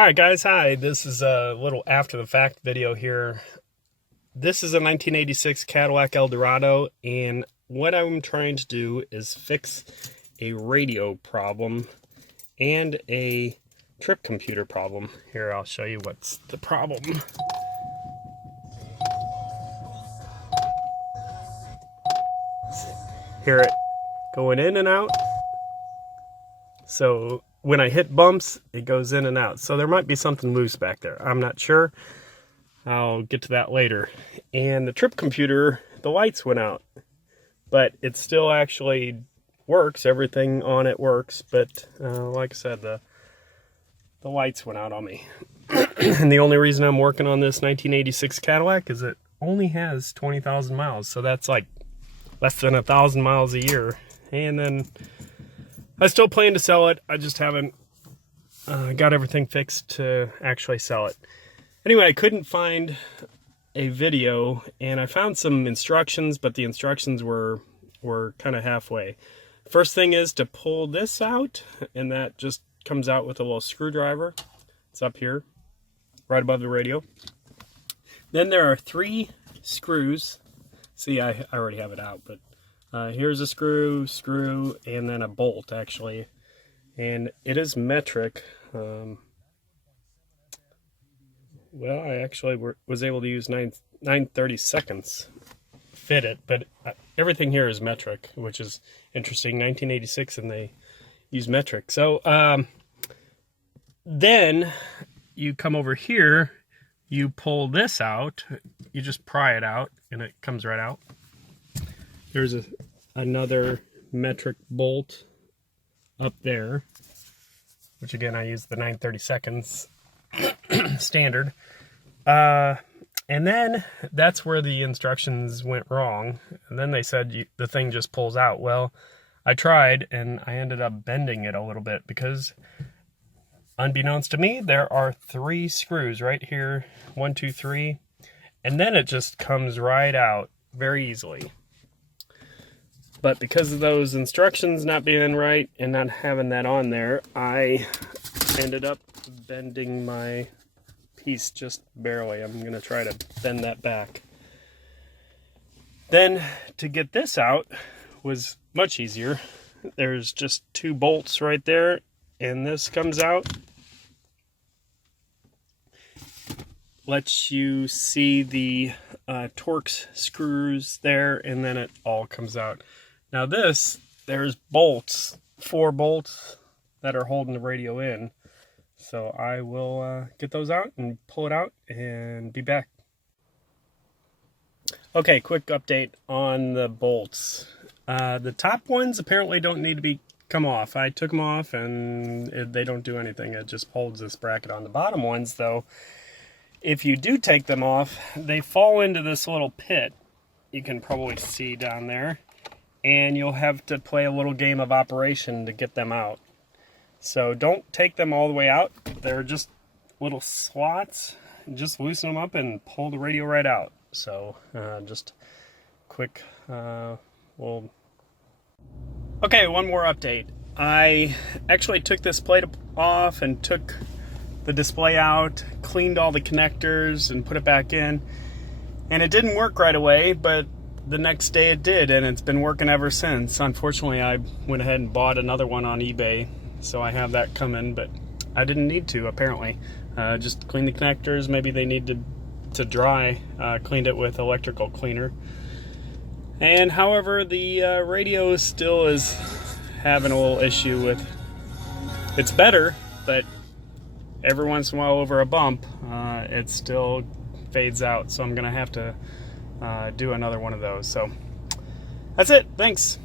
Alright guys, hi. This is a little after the fact video here. This is a 1986 Cadillac Eldorado, and what I'm trying to do is fix a radio problem and a trip computer problem. Here, I'll show you what's the problem. Hear it going in and out. So when I hit bumps, it goes in and out. So there might be something loose back there. I'm not sure. I'll get to that later. And the trip computer, the lights went out. But it still actually works. Everything on it works. But like I said, the lights went out on me. And the only reason I'm working on this 1986 Cadillac is it only has 20,000 miles. So that's like less than 1,000 miles a year. And then I still plan to sell it. I just haven't got everything fixed to actually sell it. Anyway, I couldn't find a video, and I found some instructions, but the instructions were kind of halfway. First thing is to pull this out, and that just comes out with a little screwdriver. It's up here, right above the radio. Then there are 3 screws. See, I already have it out, but here's a screw, and then a bolt, actually. And it is metric. Well, I actually was able to use 9/32 fit it, but everything here is metric, which is interesting. 1986, and they use metric. So then you come over here, you pull this out, you just pry it out, and it comes right out. There's another metric bolt up there, which again, I use the 9/32 standard. And then that's where the instructions went wrong. And then they said the thing just pulls out. Well, I tried, and I ended up bending it a little bit because, unbeknownst to me, there are 3 screws right here. 1, 2, 3. And then it just comes right out very easily. But because of those instructions not being right and not having that on there, I ended up bending my piece just barely. I'm going to try to bend that back. Then to get this out was much easier. There's just 2 bolts right there, and this comes out. Lets you see the Torx screws there, and then it all comes out. Now there's bolts, 4 bolts that are holding the radio in. So I will get those out and pull it out and be back. Okay, quick update on the bolts. The top ones apparently don't need to come off. I took them off and they don't do anything. It just holds this bracket on. The bottom ones, though, if you do take them off, they fall into this little pit. You can probably see down there. And you'll have to play a little game of operation to get them out. So don't take them all the way out. They're just little slots. Just loosen them up and pull the radio right out. So just quick, Okay, one more update. I actually took this plate off and took the display out, cleaned all the connectors and put it back in. And it didn't work right away, but the next day it did, and it's been working ever since. Unfortunately, I went ahead and bought another one on eBay, so I have that coming, but I didn't need to, apparently. Just clean the connectors. Maybe they need to dry. Cleaned it with electrical cleaner. And however, the radio still is having a little issue with... It's better, but every once in a while over a bump, it still fades out, so I'm going to have to do another one of those. So that's it. Thanks.